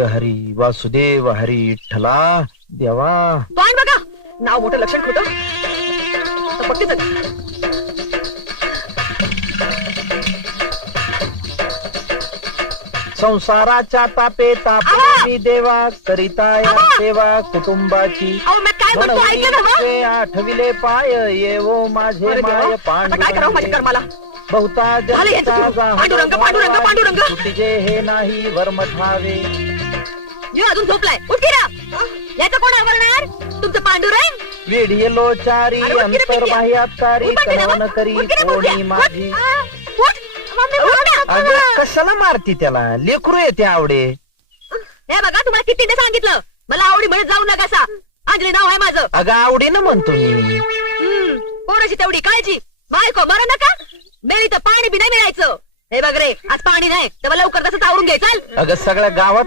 पांडुरंग हरी वासुदेव हरी विठ्ठला देवा. तोंड बघा, नाव मोठं लक्षण खोटं. बघते चल. संसाराच्या तापे तापी देवा करिता या सेवा कुटुंबाची. अहो मी काय म्हणतो ऐकलं ना मग? आठविले पाय येवो माझे अरे देवा, माय आता काय करावं माझ्या कर्माला? बहुता झालं यांचं सुरू. पांडुरंग पांडुरंग पांडुरंग. तुझे हे नाही वर्म ठावे. जीव अजून झोपलाय. उठ की रा. याचं कोण आवरणार? तुमचं पांडुरंग. वेढियलो चारी अरे उठ की रे अंतर पिंट्या. बाह्याकारी उठ बाकी कळवण ना, करी उठ की रे कोणी मुलग्या. माझी. उठ. उठ. मम्मी, उठ ना. अगं कशाला मारती त्याला? लेकरू येते आवडे. हे बघा तुम्हाला किती सांगितलं, मला आवडी म्हणत जाऊ नका. अंजली नाव आहे माझं. अगं आवडीनं म्हणतो मी. पोराची तेवढी काळजी. बायको मरा नका. मेली तर पाणी बी नाही मिळायचं. हे बघ रे, आज पाणी नाही तर लवकर तसं आवरून घे. चल. अगं सगळ्या गावात